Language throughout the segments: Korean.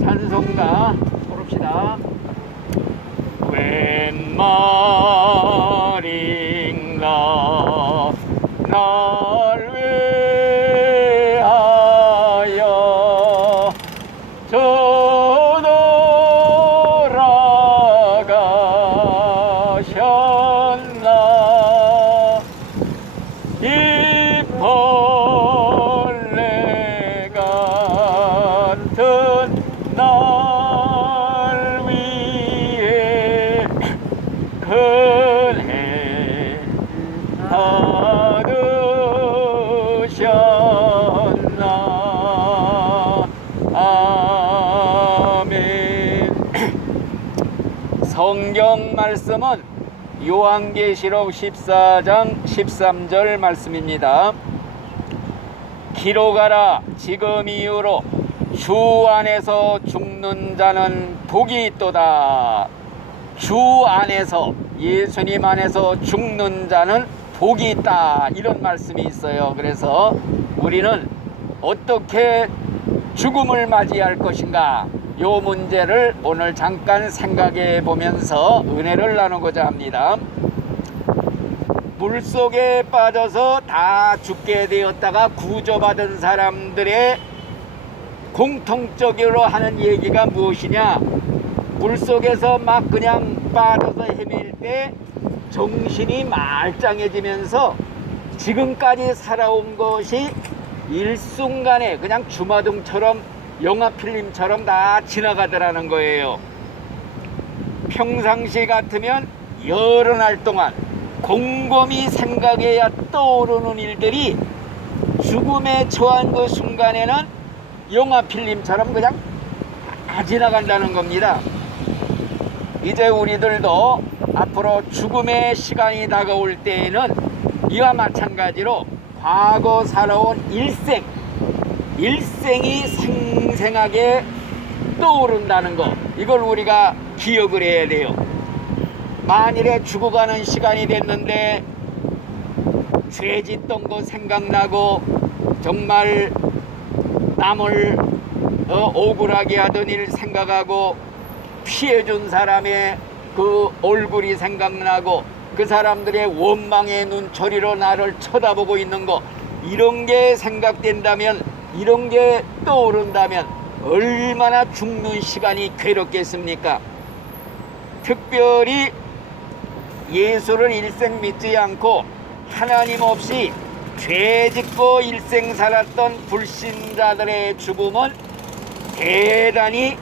찬송가 부릅시다. 웬 말인가 날 위하여 저돌아가셨나. 이 벌레 같은 날 위해 그네 받으셨나. 아멘. 성경 말씀은 요한계시록 14장 13절 말씀입니다. 기록하라. 지금 이후로 주 안에서 죽는 자는 복이 있도다. 주 안에서, 예수님 안에서 죽는 자는 복이 있다, 이런 말씀이 있어요. 그래서 우리는 어떻게 죽음을 맞이할 것인가, 요 문제를 오늘 잠깐 생각해 보면서 은혜를 나누고자 합니다. 물속에 빠져서 다 죽게 되었다가 구조받은 사람들의 공통적으로 하는 얘기가 무엇이냐, 물속에서 막 그냥 빠져서 헤맬 때 정신이 말짱해지면서 지금까지 살아온 것이 일순간에 그냥 주마등처럼, 영화 필름처럼 다 지나가더라는 거예요. 평상시 같으면 여러 날 동안 곰곰이 생각해야 떠오르는 일들이 죽음에 처한 그 순간에는 영화 필름처럼 그냥 다 지나간다는 겁니다. 이제 우리들도 앞으로 죽음의 시간이 다가올 때에는 이와 마찬가지로 과거 살아온 일생이 생생하게 떠오른다는 것, 이걸 우리가 기억을 해야 돼요. 만일에 죽어가는 시간이 됐는데 죄 짓던 거 생각나고 정말 남을 억울하게 하던 일 생각하고 피해준 사람의 그 얼굴이 생각나고 그 사람들의 원망의 눈초리로 나를 쳐다보고 있는 거, 이런 게 생각된다면, 이런 게 떠오른다면 얼마나 죽는 시간이 괴롭겠습니까? 특별히 예수를 일생 믿지 않고 하나님 없이 죄 짓고 일생 살았던 불신자들의 죽음은 대단히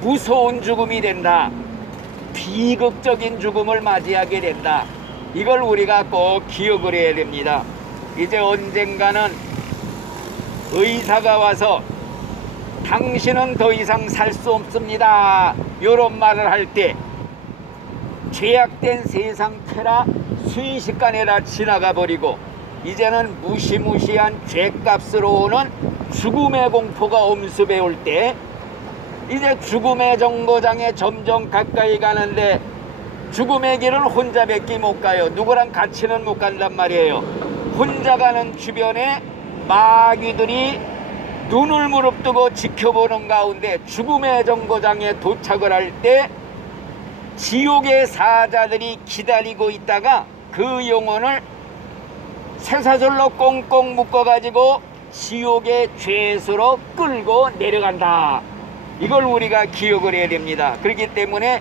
무서운 죽음이 된다. 비극적인 죽음을 맞이하게 된다. 이걸 우리가 꼭 기억을 해야 됩니다. 이제 언젠가는 의사가 와서 당신은 더 이상 살 수 없습니다, 이런 말을 할 때 죄악된 세상 태라 순식간에 다 지나가 버리고 이제는 무시무시한 죄값으로 오는 죽음의 공포가 엄습해 올 때, 이제 죽음의 정거장에 점점 가까이 가는데 죽음의 길은 혼자밖에 못 가요. 누구랑 같이는 못 간단 말이에요. 혼자 가는 주변에 마귀들이 눈을 무릅뜨고 지켜보는 가운데 죽음의 정거장에 도착을 할 때 지옥의 사자들이 기다리고 있다가 그 영혼을 쇠사슬로 꽁꽁 묶어가지고 지옥의 죄수로 끌고 내려간다. 이걸 우리가 기억을 해야 됩니다. 그렇기 때문에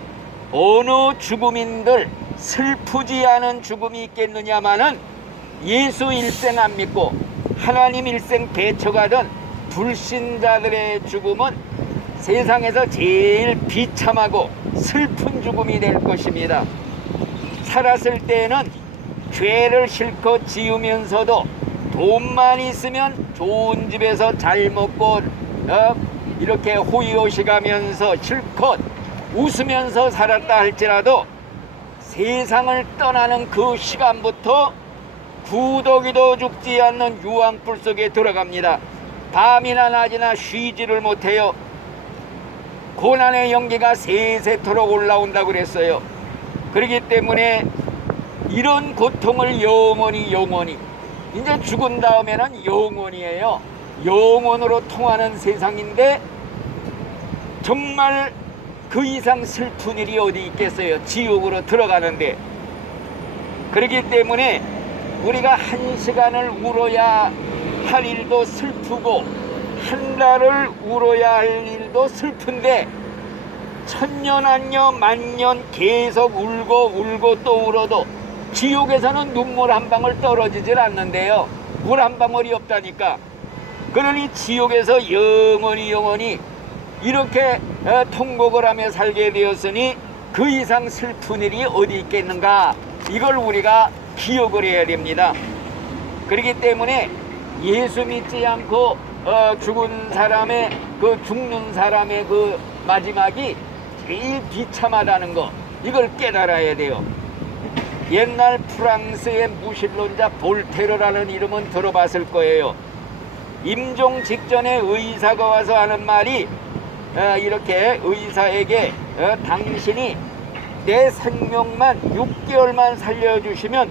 어느 죽음인들 슬프지 않은 죽음이 있겠느냐마는 예수 일생 안 믿고 하나님 일생 배척하던 불신자들의 죽음은 세상에서 제일 비참하고 슬픈 죽음이 될 것입니다. 살았을 때는 죄를 실컷 지으면서도 돈만 있으면 좋은 집에서 잘 먹고 이렇게 호의호식하면서 실컷 웃으면서 살았다 할지라도 세상을 떠나는 그 시간부터 구더기도 죽지 않는 유황불 속에 들어갑니다. 밤이나 낮이나 쉬지를 못해요. 고난의 연기가 세세토록 올라온다고 그랬어요. 그렇기 때문에 이런 고통을 영원히 이제 죽은 다음에는 영원이에요. 영원으로 통하는 세상인데 정말 그 이상 슬픈 일이 어디 있겠어요. 지옥으로 들어가는데. 그렇기 때문에 우리가 한 시간을 울어야 할 일도 슬프고 한 달을 울어야 할 일도 슬픈데 천년만년 만년 계속 울고 또 울어도 지옥에서는 눈물 한 방울 떨어지질 않는데요. 물 한 방울이 없다니까. 그러니 지옥에서 영원히 이렇게 통곡을 하며 살게 되었으니 그 이상 슬픈 일이 어디 있겠는가. 이걸 우리가 기억을 해야 됩니다. 그렇기 때문에 예수 믿지 않고 죽은 사람의 죽는 사람의 그 마지막이 제일 비참하다는 거, 이걸 깨달아야 돼요. 옛날 프랑스의 무신론자 볼테르라는 이름은 들어봤을 거예요. 임종 직전에 의사가 와서 하는 말이 이렇게 의사에게 당신이 내 생명만 6개월만 살려주시면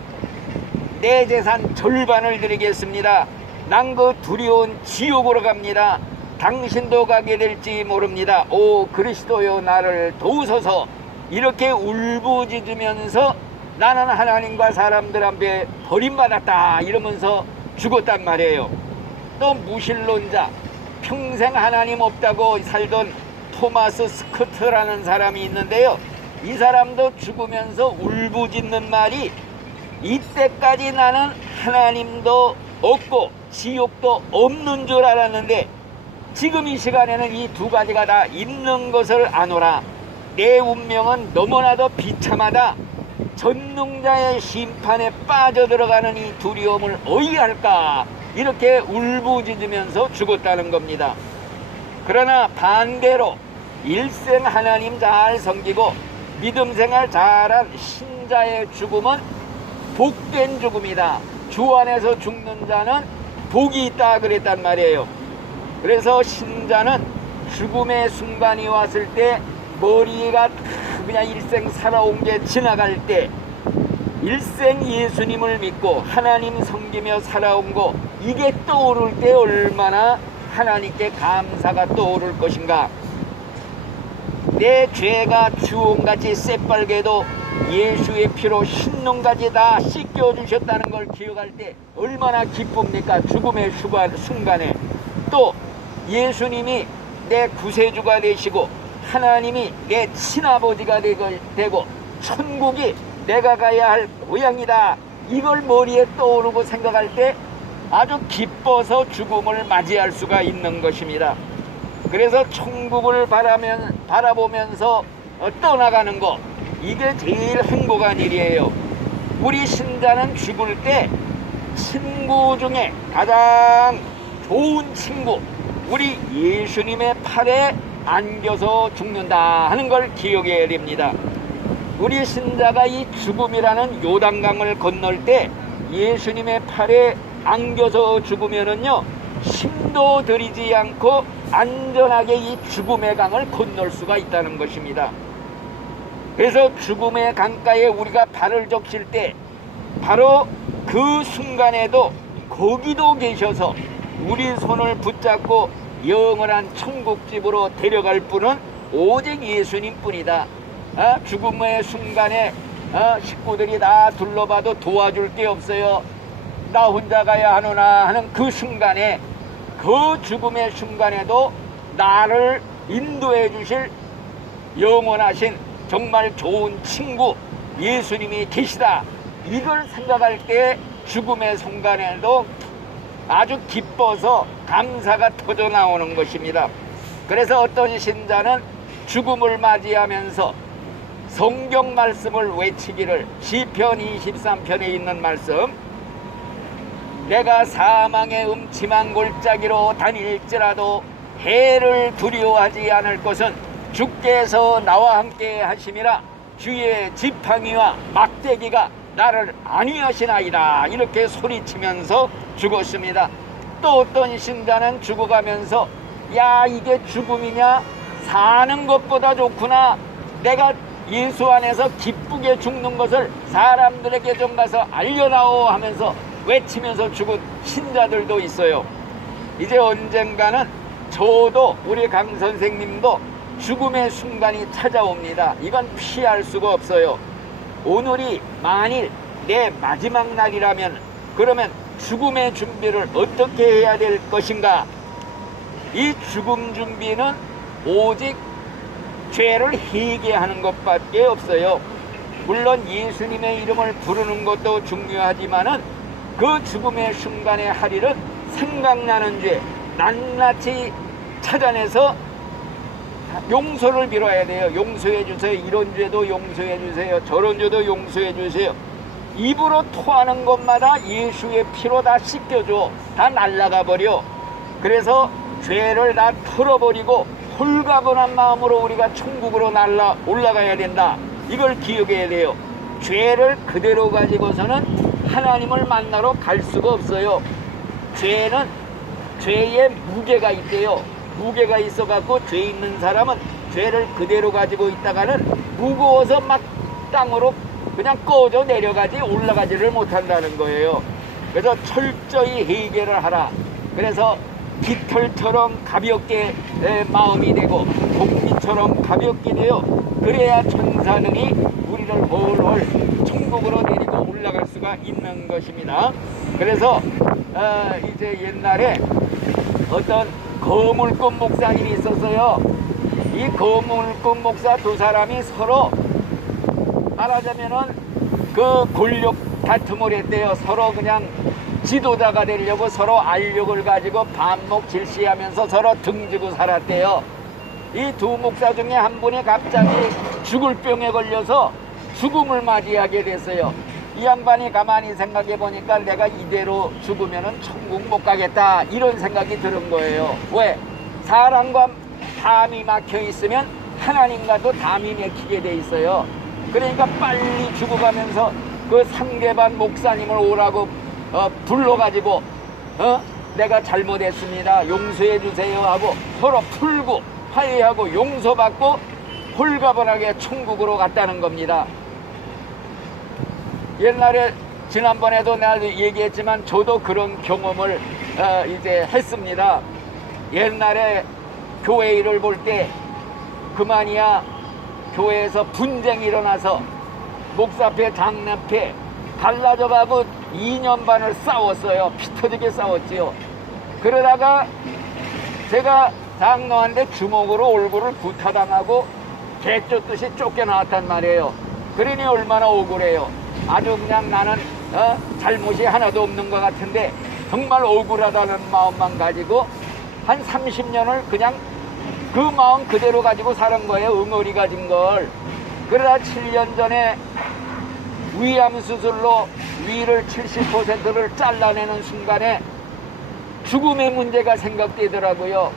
내 재산 절반을 드리겠습니다. 난 그 두려운 지옥으로 갑니다. 당신도 가게 될지 모릅니다. 오 그리스도여 나를 도우소서. 이렇게 울부짖으면서 나는 하나님과 사람들 앞에 버림받았다 이러면서 죽었단 말이에요. 또 무신론자, 평생 하나님 없다고 살던 토마스 스코트라는 사람이 있는데요. 이 사람도 죽으면서 울부짖는 말이 이때까지 나는 하나님도 없고 지옥도 없는 줄 알았는데 지금 이 시간에는 이 두 가지가 다 있는 것을 아노라. 내 운명은 너무나도 비참하다. 전능자의 심판에 빠져들어가는 이 두려움을 어이할까. 이렇게 울부짖으면서 죽었다는 겁니다. 그러나 반대로 일생 하나님 잘 섬기고 믿음 생활 잘한 신자의 죽음은 복된 죽음이다. 주 안에서 죽는 자는 복이 있다 그랬단 말이에요. 그래서 신자는 죽음의 순간이 왔을 때 머리가 그냥 일생 살아온 게 지나갈 때 일생 예수님을 믿고 하나님 섬기며 살아온 거, 이게 떠오를 때 얼마나 하나님께 감사가 떠오를 것인가. 내 죄가 주홍같이 새빨개도 예수의 피로 흰농같이 다 씻겨주셨다는 걸 기억할 때 얼마나 기쁩니까. 죽음의 순간에 또 예수님이 내 구세주가 되시고 하나님이 내 친아버지가 되고 천국이 내가 가야 할 고향이다, 이걸 머리에 떠오르고 생각할 때 아주 기뻐서 죽음을 맞이할 수가 있는 것입니다. 그래서 천국을 바라보면서 떠나가는 것, 이게 제일 행복한 일이에요. 우리 신자는 죽을 때 친구 중에 가장 좋은 친구, 우리 예수님의 팔에 안겨서 죽는다 하는 걸 기억해야 됩니다. 우리 신자가 이 죽음이라는 요단강을 건널 때 예수님의 팔에 안겨서 죽으면은요, 힘도 들이지 않고 안전하게 이 죽음의 강을 건널 수가 있다는 것입니다. 그래서 죽음의 강가에 우리가 발을 적실 때 바로 그 순간에도 거기도 계셔서 우리 손을 붙잡고 영원한 천국집으로 데려갈 분은 오직 예수님 뿐이다. 죽음의 순간에 식구들이 다 둘러봐도 도와줄 게 없어요. 나 혼자 가야 하노나 하는 그 순간에, 그 죽음의 순간에도 나를 인도해 주실 영원하신 정말 좋은 친구 예수님이 계시다, 이걸 생각할 때 죽음의 순간에도 아주 기뻐서 감사가 터져 나오는 것입니다. 그래서 어떤 신자는 죽음을 맞이하면서 성경 말씀을 외치기를, 시편 23편에 있는 말씀, 내가 사망의 음침한 골짜기로 다닐지라도 해를 두려워하지 않을 것은 주께서 나와 함께 하심이라. 주의 지팡이와 막대기가 나를 안위하시나이다. 이렇게 소리치면서 죽었습니다. 또 어떤 신자는 죽어가면서 야, 이게 죽음이냐, 사는 것보다 좋구나, 내가 예수 안에서 기쁘게 죽는 것을 사람들에게 좀 가서 알려다오 하면서 외치면서 죽은 신자들도 있어요. 이제 언젠가는 저도 우리 강 선생님도 죽음의 순간이 찾아옵니다. 이건 피할 수가 없어요. 오늘이 만일 내 마지막 날이라면 그러면 죽음의 준비를 어떻게 해야 될 것인가? 이 죽음 준비는 오직 죄를 회개하는 것밖에 없어요. 물론 예수님의 이름을 부르는 것도 중요하지만은 그 죽음의 순간에 할 일은 생각나는 죄 낱낱이 찾아내서 용서를 빌어야 돼요. 용서해 주세요. 이런 죄도 용서해 주세요. 저런 죄도 용서해 주세요. 입으로 토하는 것마다 예수의 피로 다 씻겨줘. 다 날아가 버려. 그래서 죄를 다 털어버리고 홀가분한 마음으로 우리가 천국으로 날아 올라가야 된다. 이걸 기억해야 돼요. 죄를 그대로 가지고서는 하나님을 만나러 갈 수가 없어요. 죄는 죄에 무게가 있대요. 무게가 있어 갖고 죄 있는 사람은 죄를 그대로 가지고 있다가는 무거워서 막 땅으로 그냥 꺼져 내려가지 올라가지를 못한다는 거예요. 그래서 철저히 회개를 하라. 그래서 깃털처럼 가볍게 마음이 되고 공기처럼 가볍게 되어 그래야 천사능이 우리를 훨훨 천국으로 내리고 올라갈 수가 있는 것입니다. 그래서 이제 옛날에 어떤 거물꽃 목사님이 있었어요. 이 거물꽃 목사 두 사람이 서로 말하자면은 그 권력 다툼을 했대요. 서로 그냥 지도자가 되려고 서로 알력을 가지고 반목 질시하면서 서로 등지고 살았대요. 이 두 목사 중에 한 분이 갑자기 죽을 병에 걸려서 죽음을 맞이하게 됐어요. 이 양반이 가만히 생각해 보니까 내가 이대로 죽으면은 천국 못 가겠다 이런 생각이 드는 거예요. 왜? 사람과 담이 막혀 있으면 하나님과도 담이 막히게 돼 있어요. 그러니까 빨리 죽어가면서 그 상대방 목사님을 오라고 불러가지고 내가 잘못했습니다 용서해 주세요 하고 서로 풀고 화해하고 용서받고 홀가분하게 천국으로 갔다는 겁니다. 옛날에 지난번에도 내가 얘기했지만 저도 그런 경험을 이제 했습니다. 옛날에 교회 일을 볼 때 그만이야 교회에서 분쟁이 일어나서 목사패 장로패 갈라져가고 2년 반을 싸웠어요. 피 터지게 싸웠지요. 그러다가 제가 장로한테 주먹으로 얼굴을 구타당하고 개쫓듯이 쫓겨나왔단 말이에요. 그러니 얼마나 억울해요. 아주 그냥 나는 잘못이 하나도 없는 것 같은데 정말 억울하다는 마음만 가지고 한 30년을 그냥 그 마음 그대로 가지고 사는 거예요. 응어리 가진 걸. 그러다 7년 전에 위암 수술로 위를 70%를 잘라내는 순간에 죽음의 문제가 생각되더라고요.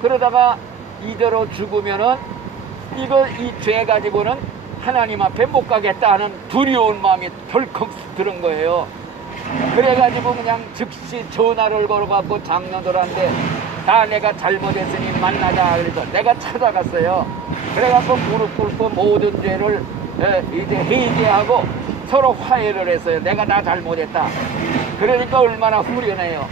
그러다가 이대로 죽으면은 이 죄 가지고는 하나님 앞에 못 가겠다 하는 두려운 마음이 덜컥 드는 거예요. 그래가지고 그냥 즉시 전화를 걸어갖고 장로들한테 다 내가 잘못했으니 만나자 그래서 내가 찾아갔어요. 그래갖고 무릎 꿇고 모든 죄를 이제 회개하고 서로 화해를 했어요. 내가 다 잘못했다. 그러니까 얼마나 후련해요.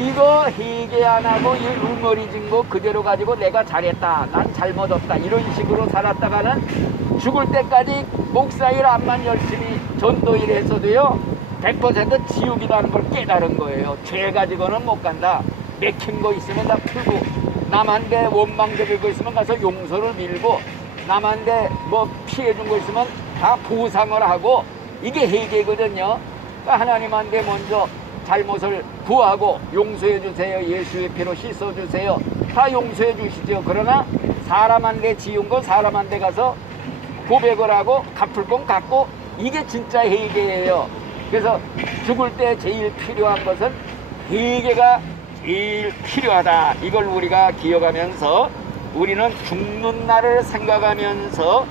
이거 회개 안 하고 이 응어리진 거 그대로 가지고 내가 잘했다. 난 잘못 없다. 이런 식으로 살았다가는 죽을 때까지 목사일 암만 열심히 전도일 했어도요 100% 지옥이라는 걸 깨달은 거예요. 죄 가지고는 못 간다. 맥힌 거 있으면 다 풀고 남한테 원망되는 거 있으면 가서 용서를 빌고 남한테 뭐 피해준 거 있으면 다 보상을 하고 이게 회개거든요. 그러니까 하나님한테 먼저 잘못을 구하고 용서해 주세요. 예수의 피로 씻어 주세요. 다 용서해 주시죠. 그러나 사람한테 지은 거 사람한테 가서 고백을 하고 갚을 건 갚고 이게 진짜 회개예요. 그래서 죽을 때 제일 필요한 것은 회개가 제일 필요하다. 이걸 우리가 기억하면서 우리는 죽는 날을 생각하면서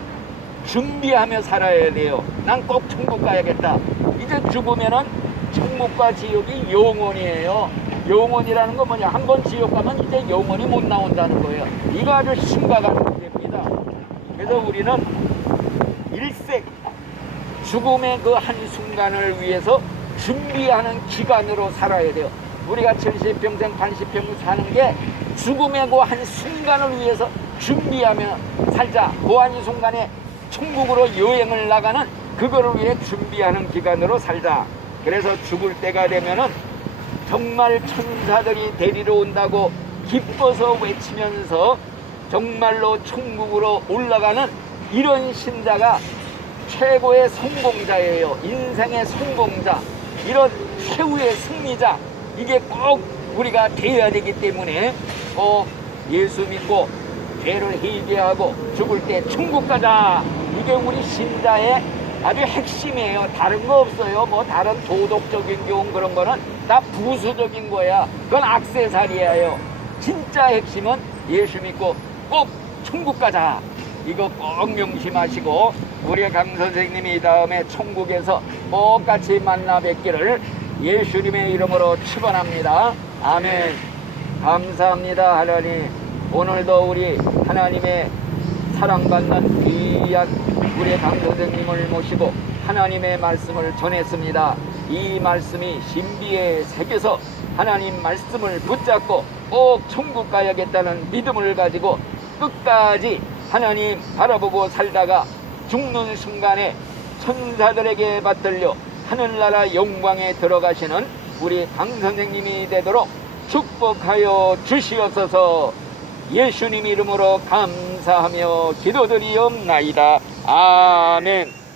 준비하며 살아야 돼요. 난 꼭 천국 가야겠다. 이제 죽으면은 천국과 지옥이 영원이에요. 영원이라는 건 뭐냐? 한 번 지옥 가면 이제 영원히 못 나온다는 거예요. 이거 아주 심각한 문제입니다. 그래서 우리는 일생 죽음의 그 한순간을 위해서 준비하는 기간으로 살아야 돼요. 우리가 70평생 80평 사는 게 죽음의 그 한 순간을 위해서 준비하며 살자. 그 한 순간에 천국으로 여행을 나가는 그거를 위해 준비하는 기간으로 살자. 그래서 죽을 때가 되면은 정말 천사들이 데리러 온다고 기뻐서 외치면서 정말로 천국으로 올라가는 이런 신자가 최고의 성공자예요. 인생의 성공자, 이런 최후의 승리자, 이게 꼭 우리가 되어야 되기 때문에 예수 믿고 죄를 회개하고 죽을 때 천국 가자. 이게 우리 신자의 아주 핵심이에요. 다른 거 없어요. 뭐 다른 도덕적인 교훈 그런 거는 다 부수적인 거야. 그건 액세서리예요. 진짜 핵심은 예수 믿고 꼭 천국 가자. 이거 꼭 명심하시고 우리 강 선생님이 다음에 천국에서 꼭 같이 만나 뵙기를 예수님의 이름으로 축원합니다. 아멘. 감사합니다. 하나님, 오늘도 우리 하나님의 사랑받는 귀한 우리 강 선생님을 모시고 하나님의 말씀을 전했습니다. 이 말씀이 신비에 새겨서 하나님 말씀을 붙잡고 꼭 천국 가야겠다는 믿음을 가지고 끝까지 하나님 바라보고 살다가 죽는 순간에 천사들에게 받들려 하늘나라 영광에 들어가시는 우리 강 선생님이 되도록 축복하여 주시옵소서. 예수님 이름으로 감사하며 기도드리옵나이다. 아멘.